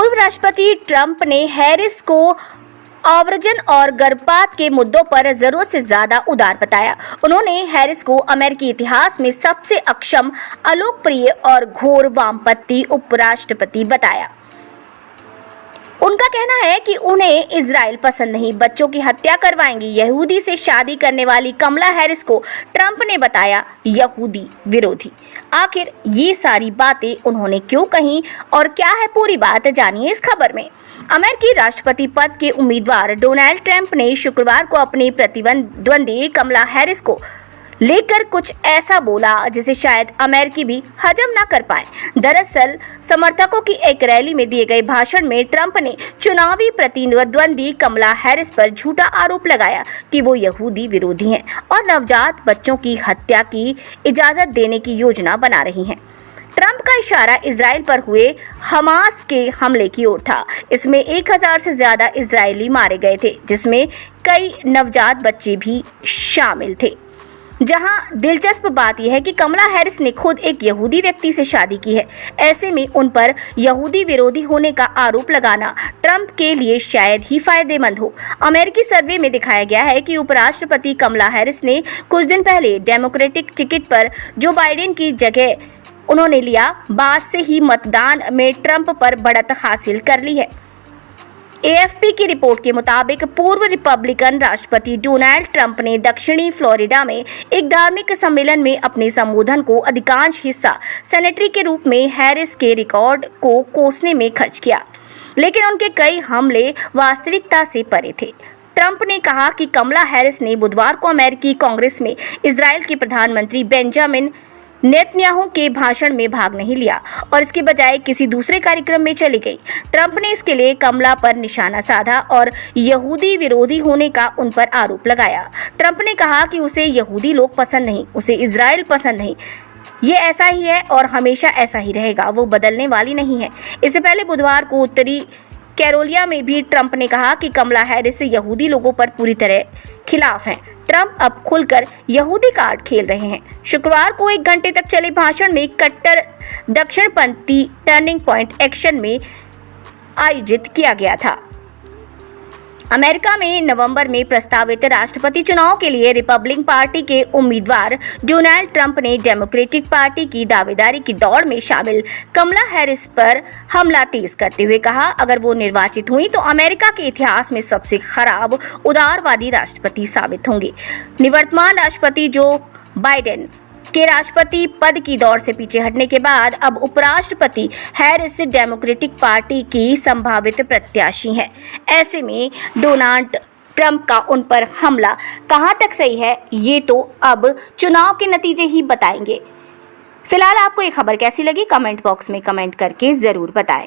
पूर्व राष्ट्रपति ट्रंप ने हैरिस को आव्रजन और गर्भपात के मुद्दों पर जरूरत से ज्यादा उदार बताया। उन्होंने हैरिस को अमेरिकी इतिहास में सबसे अक्षम, अलोकप्रिय और घोर वामपंथी उपराष्ट्रपति बताया। उनका कहना है कि उन्हें इजराइल पसंद नहीं, बच्चों की हत्या करवाएंगी। यहूदी से शादी करने वाली कमला हैरिस को ट्रंप ने बताया यहूदी विरोधी। आखिर ये सारी बातें उन्होंने क्यों कही और क्या है पूरी बात, जानिए इस खबर में। अमेरिकी राष्ट्रपति पद के उम्मीदवार डोनाल्ड ट्रंप ने शुक्रवार को अपनी प्रतिद्वंदी कमला हैरिस को लेकर कुछ ऐसा बोला जिसे शायद अमेरिकी भी हजम ना कर पाए। दरअसल समर्थकों की एक रैली में दिए गए भाषण में ट्रंप ने चुनावी प्रतिद्वंदी कमला हैरिस पर झूठा आरोप लगाया कि वो यहूदी विरोधी हैं और नवजात बच्चों की हत्या की इजाजत देने की योजना बना रही हैं। ट्रंप का इशारा इजराइल पर हुए हमास के हमले की ओर था। इसमें 1000 से ज्यादा इजरायली मारे गए थे, जिसमें कई नवजात बच्चे भी शामिल थे। जहां दिलचस्प बात यह है कि कमला हैरिस ने खुद एक यहूदी व्यक्ति से शादी की है। ऐसे में उन पर यहूदी विरोधी होने का आरोप लगाना ट्रंप के लिए शायद ही फायदेमंद हो। अमेरिकी सर्वे में दिखाया गया है कि उपराष्ट्रपति कमला हैरिस ने कुछ दिन पहले डेमोक्रेटिक टिकट पर जो बाइडेन की जगह उन्होंने लिया, बाद से ही मतदान में ट्रंप पर बढ़त हासिल कर ली है। एएफपी की रिपोर्ट के मुताबिक पूर्व रिपब्लिकन राष्ट्रपति डोनाल्ड ट्रंप ने दक्षिणी फ्लोरिडा में एक धार्मिक सम्मेलन में अपने संबोधन को अधिकांश हिस्सा सेनेटरी के रूप में हैरिस के रिकॉर्ड को कोसने में खर्च किया, लेकिन उनके कई हमले वास्तविकता से परे थे। ट्रंप ने कहा कि कमला हैरिस ने बुधवार को अमेरिकी कांग्रेस में इजराइल के प्रधानमंत्री बेंजामिन नेतन्याहू के भाषण में भाग नहीं लिया और इसके बजाय किसी दूसरे कार्यक्रम में चली गई। ट्रंप ने इसके लिए कमला पर निशाना साधा और यहूदी विरोधी होने का उन पर आरोप लगाया। ट्रंप ने कहा कि उसे यहूदी लोग पसंद नहीं, उसे इजराइल पसंद नहीं। ये ऐसा ही है और हमेशा ऐसा ही रहेगा, वो बदलने वाली नहीं है। इससे पहले बुधवार को उत्तरी कैरोलिना में भी ट्रंप ने कहा कि कमला हैरिस यहूदी लोगों पर पूरी तरह खिलाफ हैं। ट्रंप अब खुलकर यहूदी कार्ड खेल रहे हैं। शुक्रवार को 1 घंटे तक चले भाषण में कट्टर दक्षिणपंथी टर्निंग पॉइंट एक्शन में आयोजित किया गया था। अमेरिका में नवंबर में प्रस्तावित राष्ट्रपति चुनाव के लिए रिपब्लिकन पार्टी के उम्मीदवार डोनाल्ड ट्रंप ने डेमोक्रेटिक पार्टी की दावेदारी की दौड़ में शामिल कमला हैरिस पर हमला तेज करते हुए कहा, अगर वो निर्वाचित हुई तो अमेरिका के इतिहास में सबसे खराब उदारवादी राष्ट्रपति साबित होंगे। निवर्तमान राष्ट्रपति जो बाइडेन के राष्ट्रपति पद की दौड़ से पीछे हटने के बाद अब उपराष्ट्रपति हैरिस डेमोक्रेटिक पार्टी की संभावित प्रत्याशी हैं। ऐसे में डोनाल्ड ट्रंप का उन पर हमला कहां तक सही है, ये तो अब चुनाव के नतीजे ही बताएंगे। फिलहाल आपको ये खबर कैसी लगी, कमेंट बॉक्स में कमेंट करके जरूर बताएं।